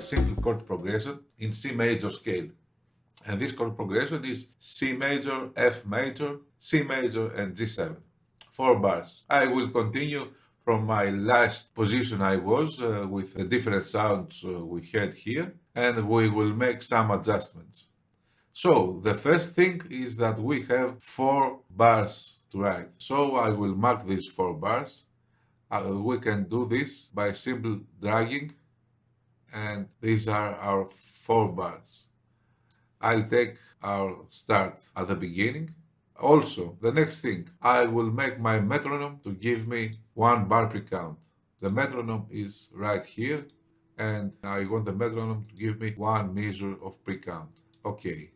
simple chord progression in C major scale. And this chord progression is C major, F major, C major, and G7. 4 bars. I will continue from my last position I was with the different sounds we had here, and we will make some adjustments. So the first thing is that we have 4 bars to write. So I will mark these 4 bars. We can do this by simple dragging, and these are our 4 bars. I'll take our start at the beginning. Also, the next thing, I will make my metronome to give me 1 bar per count. The metronome is right here, and I want the metronome to give me 1 measure of per count. Okay,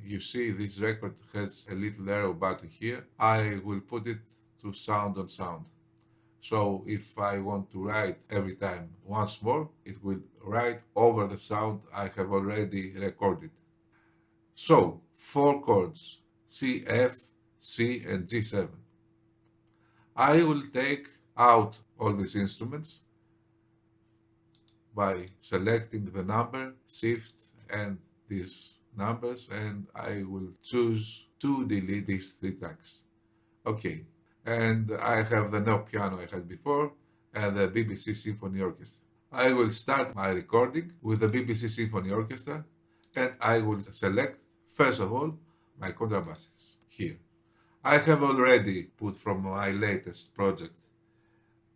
you see this record has a little arrow button here. I will put it to sound on sound. So if I want to write every time once more, it will write over the sound I have already recorded. So 4 chords, C, F, C, and G7. I will take out all these instruments by selecting the number, shift, and these numbers, and I will choose to delete these 3 tracks. Okay, and I have the no piano I had before and the BBC Symphony Orchestra. I will start my recording with the BBC Symphony Orchestra, and I will select, first of all, my contrabasses here. I have already put from my latest project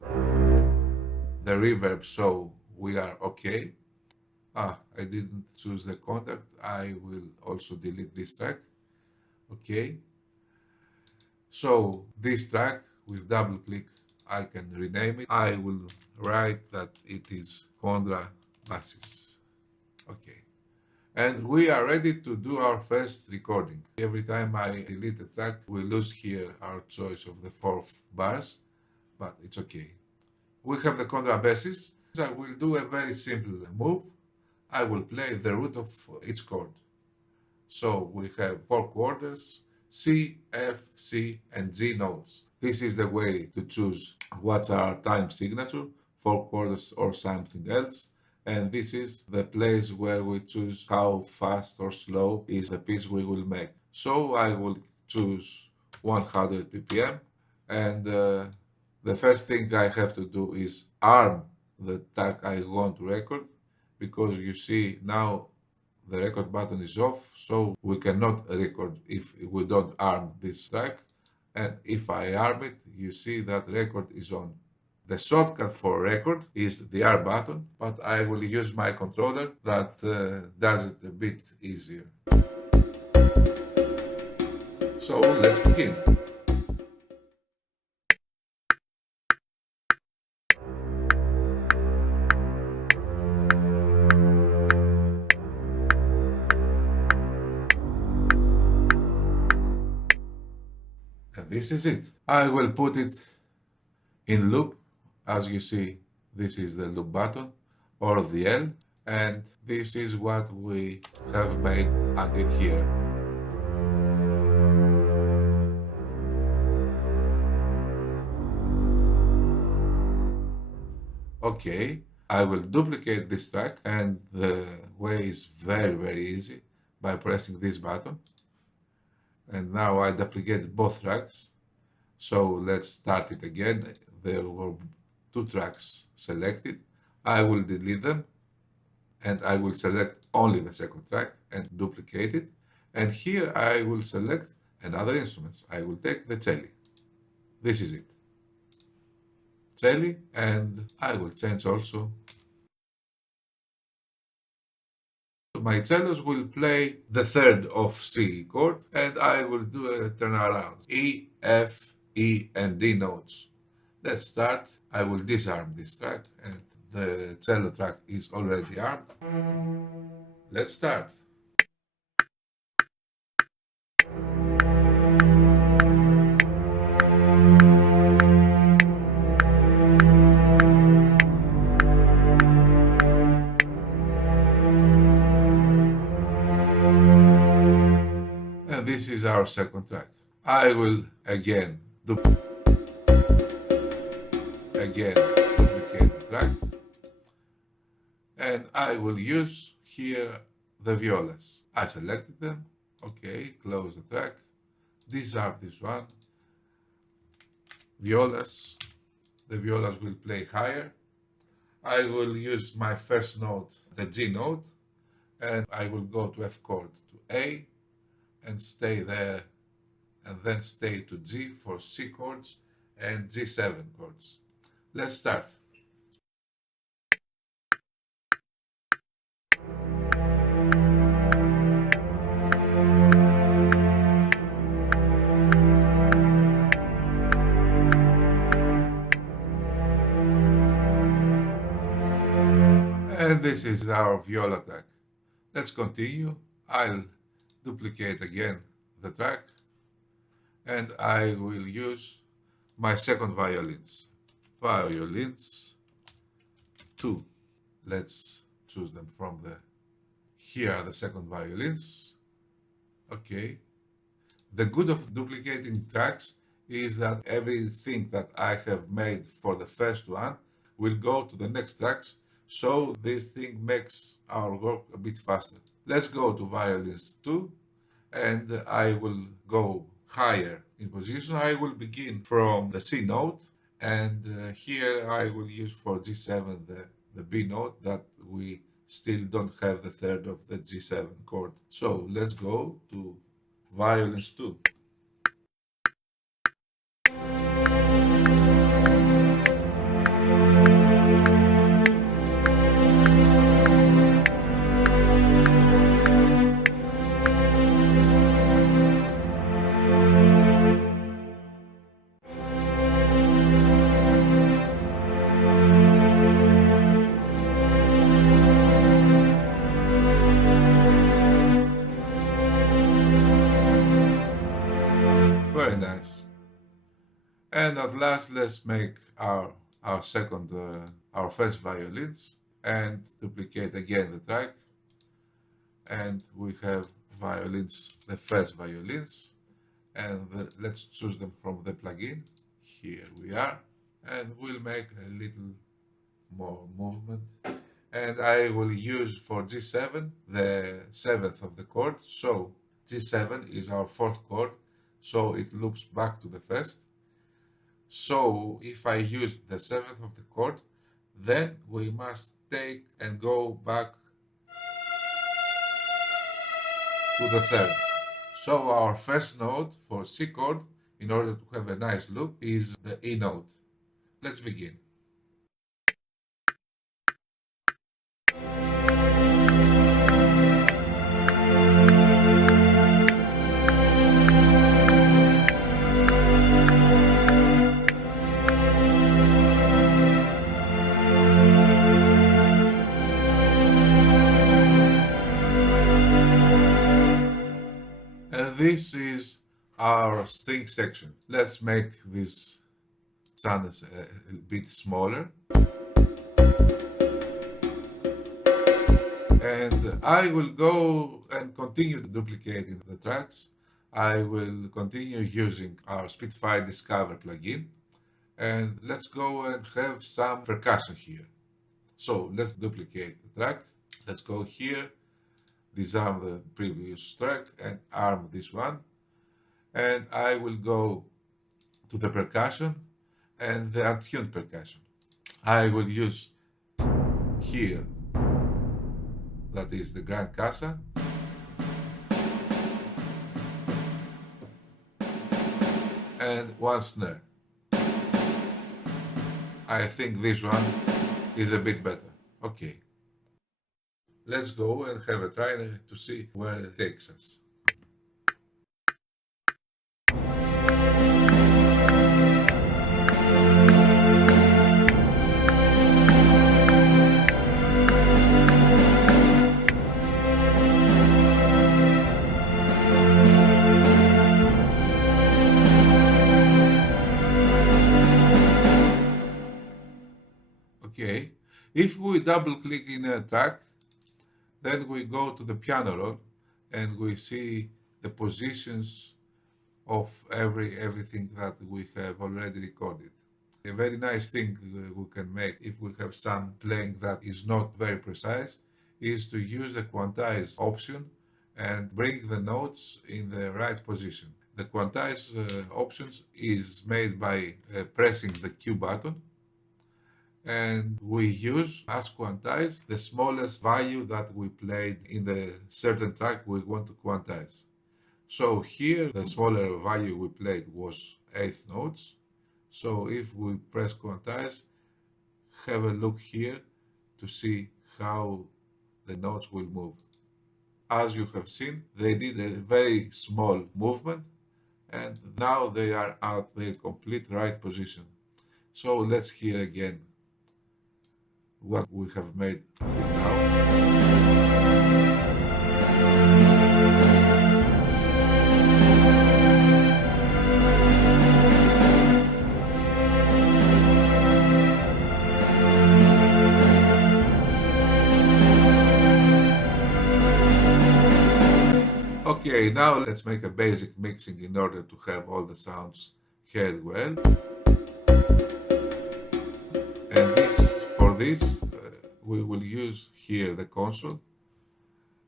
the reverb, so we are okay. I didn't choose the contact. I will also delete this track. Okay. So this track, with double click, I can rename it. I will write that it is contrabasses. Okay. And we are ready to do our first recording. Every time I delete a track, we lose here our choice of the 4 bars, but it's okay. We have the contrabasses. I will do a very simple move. I will play the root of each chord. So we have 4 quarters, C, F, C, and G notes. This is the way to choose what's our time signature, 4 quarters or something else. And this is the place where we choose how fast or slow is the piece we will make. So I will choose 100 ppm, and the first thing I have to do is arm the track I want to record, because you see now the record button is off, so we cannot record if we don't arm this track. And if I arm it, you see that record is on. The shortcut for record is the R button, but I will use my controller that does it a bit easier. So let's begin. And this is it. I will put it in loop. As you see, this is the loop button or the L, and this is what we have made until here. Okay, I will duplicate this track, and the way is very, very easy by pressing this button. And now I duplicate both tracks. So let's start it again. There were 2 tracks selected. I will delete them, and I will select only the second track and duplicate it. And here I will select another instrument. I will take the cello. This is it. Cello, and I will change also. My cellos will play the third of C chord, and I will do a turnaround. E, F, E, and D notes. Let's start. I will disarm this track, and the cello track is already armed. Let's start. And this is our second track. I will again duplicate the track, and I will use here the violas. I selected them. Okay, close the track. Disarm this one. Violas. The violas will play higher. I will use my first note, the G note, and I will go to F chord to A and stay there, and then stay to G for C chords and G7 chords. Let's start. And this is our viola track. Let's continue. I'll duplicate again the track, and I will use my second violins. Violins 2. Let's choose them from the... Here are the second violins. Okay. The good of duplicating tracks is that everything that I have made for the first one will go to the next tracks, so this thing makes our work a bit faster. Let's go to violins 2, and I will go higher in position. I will begin from the C note, and here I will use for G7 the B note that we still don't have the third of the G7 chord. So let's go to violins 2. Very nice. And at last, let's make our first violins and duplicate again the track. And we have violins, the first violins, and let's choose them from the plugin. Here we are, and we'll make a little more movement. And I will use for G7 the seventh of the chord. So G7 is our fourth chord, so it loops back to the first. So if I use the seventh of the chord, then we must take and go back to the third. So our first note for C chord, in order to have a nice loop, is the E note. Let's begin. And this is our string section. Let's make these channels a bit smaller. And I will go and continue duplicating the tracks. I will continue using our Spitfire Discover plugin. And let's go and have some percussion here. So let's duplicate the track. Let's go here, disarm the previous track and arm this one. And I will go to the percussion and the untuned percussion. I will use here, that is the Grand Casa, and one snare. I think this one is a bit better. Okay. Let's go and have a try to see where it takes us. Okay, if we double click in a track, then we go to the piano roll and we see the positions of everything that we have already recorded. A very nice thing we can make if we have some playing that is not very precise is to use the quantize option and bring the notes in the right position. The quantize options is made by pressing the Q button, and we use as quantize the smallest value that we played in the certain track we want to quantize. So here the smaller value we played was 8th notes. So if we press quantize, have a look here to see how the notes will move. As you have seen, they did a very small movement, and now they are at their complete right position. So let's hear again what we have made until now. Okay, now let's make a basic mixing in order to have all the sounds heard well. And for this, we will use here the console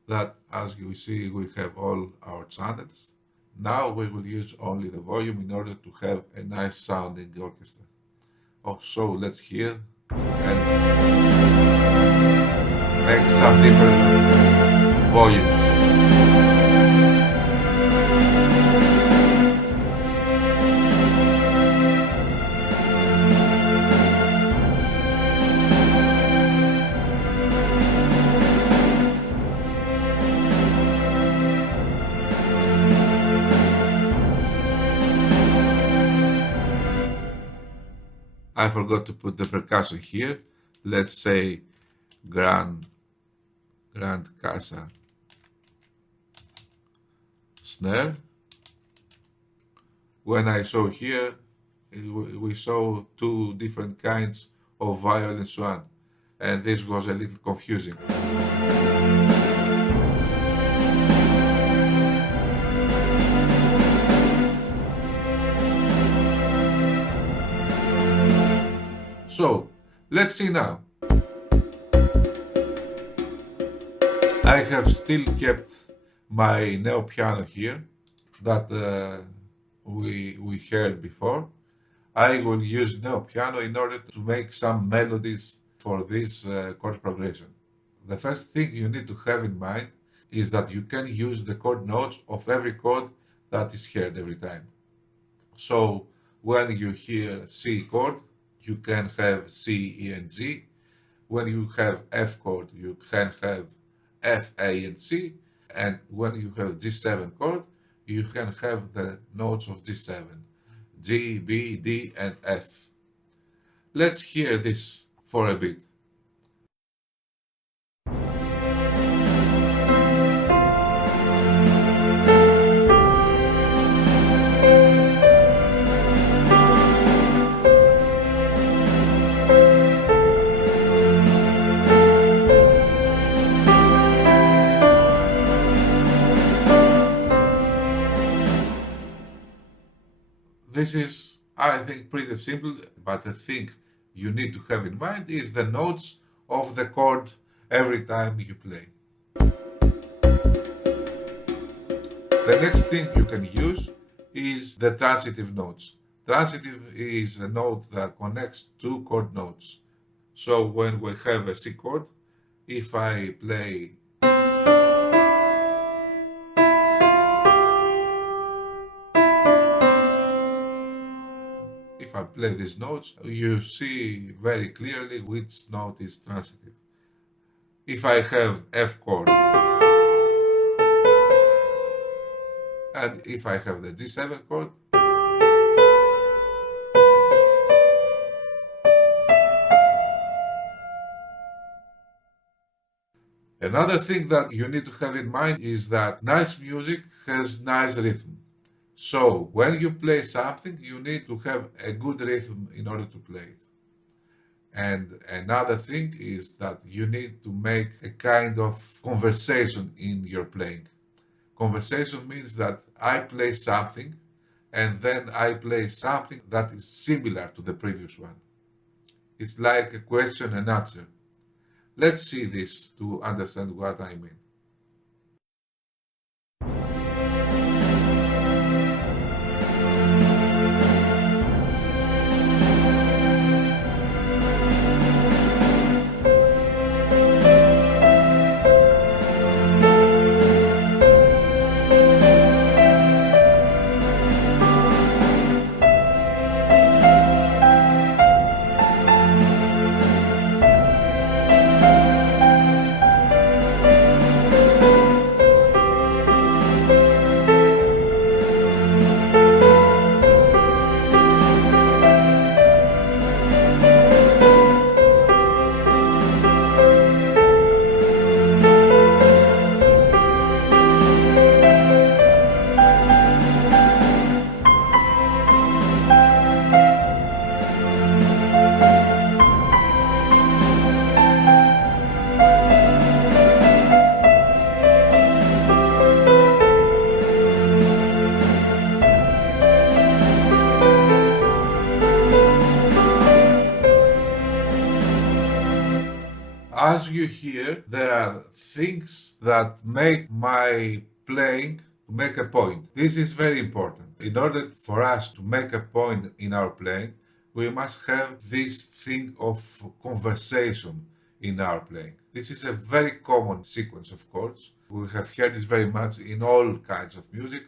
that, as you see, we have all our channels. Now we will use only the volume in order to have a nice sounding orchestra. Oh, so let's hear and make some different volumes. I forgot to put the percussion here. Let's say Grand Casa snare. When I saw here, we saw two different kinds of violins one, and this was a little confusing. So, let's see now. I have still kept my neo piano here that we heard before. I will use neo piano in order to make some melodies for this chord progression. The first thing you need to have in mind is that you can use the chord notes of every chord that is heard every time. So, when you hear C chord, you can have C, E, and G. When you have F chord, you can have F, A, and C. And when you have G7 chord, you can have the notes of G7, G, B, D, and F. Let's hear this for a bit. This is, I think, pretty simple, but the thing you need to have in mind is the notes of the chord every time you play. The next thing you can use is the transitive notes. Transitive is a note that connects two chord notes. So when we have a C chord, if I play these notes, you see very clearly which note is transitive. If I have F chord and if I have the G7 chord, another thing that you need to have in mind is that nice music has nice rhythm. So when you play something, you need to have a good rhythm in order to play it. And another thing is that you need to make a kind of conversation in your playing. Conversation means that I play something and then I play something that is similar to the previous one. It's like a question and answer. Let's see this to understand what I mean. As you hear, there are things that make my playing make a point. This is very important. In order for us to make a point in our playing, we must have this thing of conversation in our playing. This is a very common sequence of chords. We have heard this very much in all kinds of music,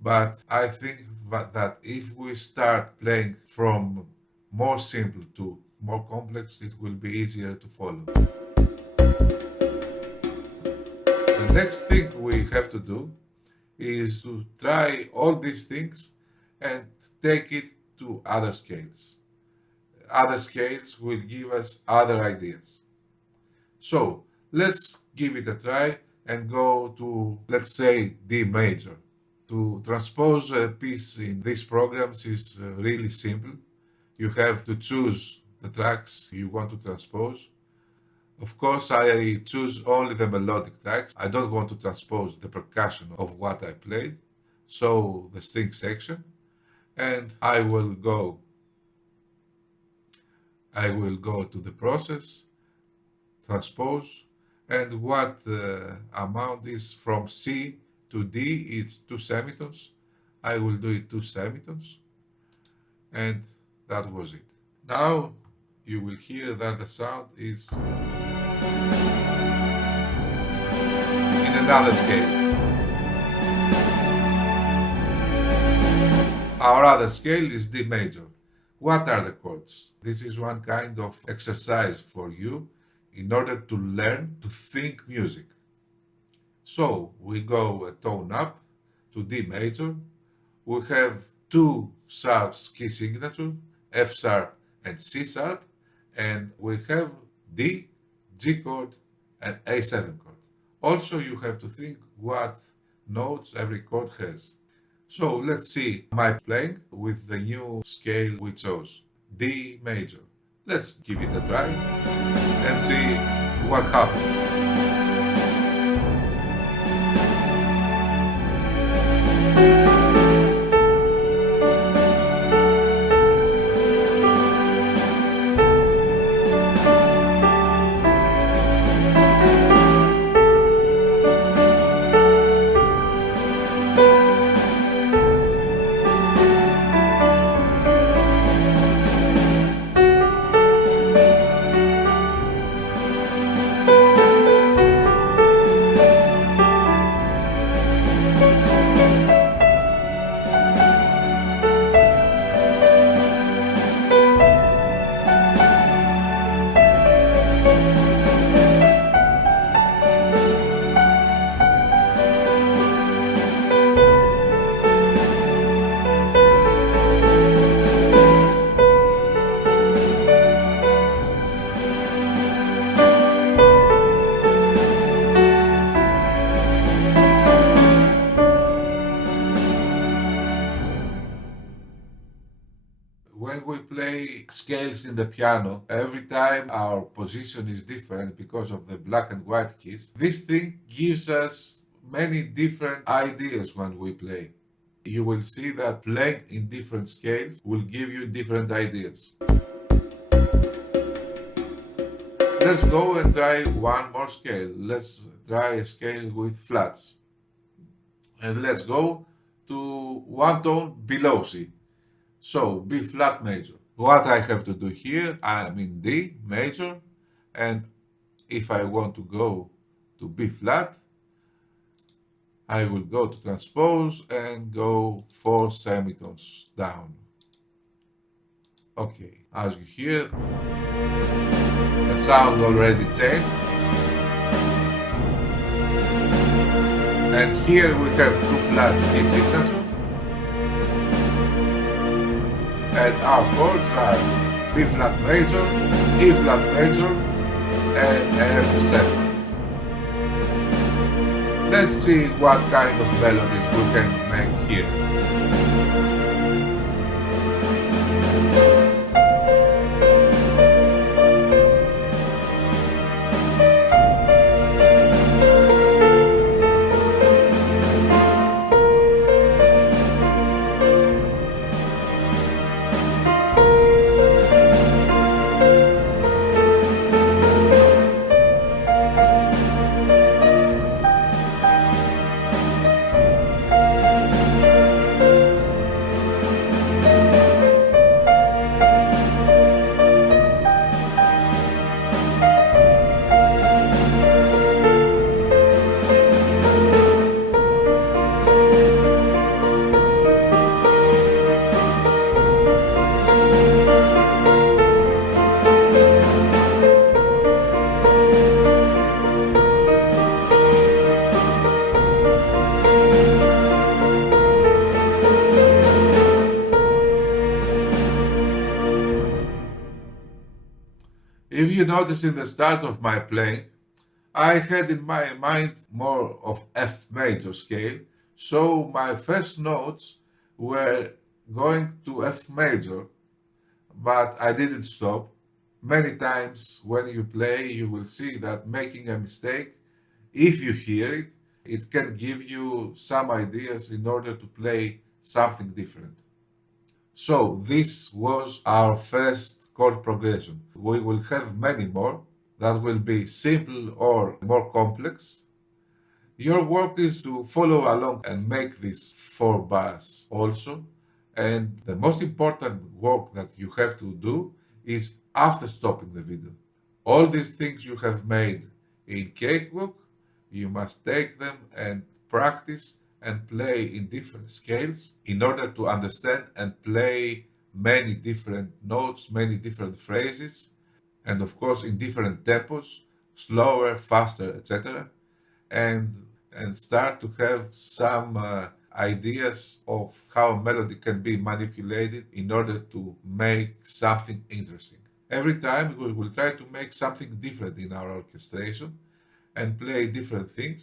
but I think that if we start playing from more simple to more complex, it will be easier to follow. The next thing we have to do is to try all these things and take it to other scales. Other scales will give us other ideas. So let's give it a try and go to, let's say, D major. To transpose a piece in these programs is really simple. You have to choose the tracks you want to transpose. Of course, I choose only the melodic tracks. I don't want to transpose the percussion of what I played, so the string section, and I will go to the process, transpose, and what amount is from C to D, it's 2 semitones. I will do it 2 semitones, and that was it. Now you will hear that the sound is in another scale. Our other scale is D major. What are the chords? This is one kind of exercise for you in order to learn to think music. So we go a tone up to D major. We have 2 sharps key signature, F sharp and C sharp, and we have D, G chord, and A7 chord. Also, you have to think what notes every chord has. So let's see my playing with the new scale we chose, D major. Let's give it a try and see what happens. When we play scales in the piano, every time our position is different because of the black and white keys, this thing gives us many different ideas when we play. you will see that playing in different scales will give you different ideas. Let's go and try one more scale. Let's try a scale with flats. And let's go to one tone below C. So B flat major. What I have to do here, I'm in D major, and if I want to go to B flat, I will go to transpose and go 4 semitones down. Okay, as you hear, the sound already changed. And here we have two flats key signature. And our chords are B flat major, E flat major, and F7. Let's see what kind of melodies we can make here. If you notice in the start of my playing, I had in my mind more of F major scale, so my first notes were going to F major, but I didn't stop. Many times when you play, you will see that making a mistake, if you hear it, it can give you some ideas in order to play something different. So this was our first chord progression. We will have many more that will be simple or more complex. Your work is to follow along and make these 4 bars also. And the most important work that you have to do is after stopping the video. All these things you have made in Cakewalk, you must take them and practice and play in different scales in order to understand and play many different notes, many different phrases, and of course in different tempos, slower, faster, etc. And start to have some ideas of how a melody can be manipulated in order to make something interesting. Every time we will try to make something different in our orchestration and play different things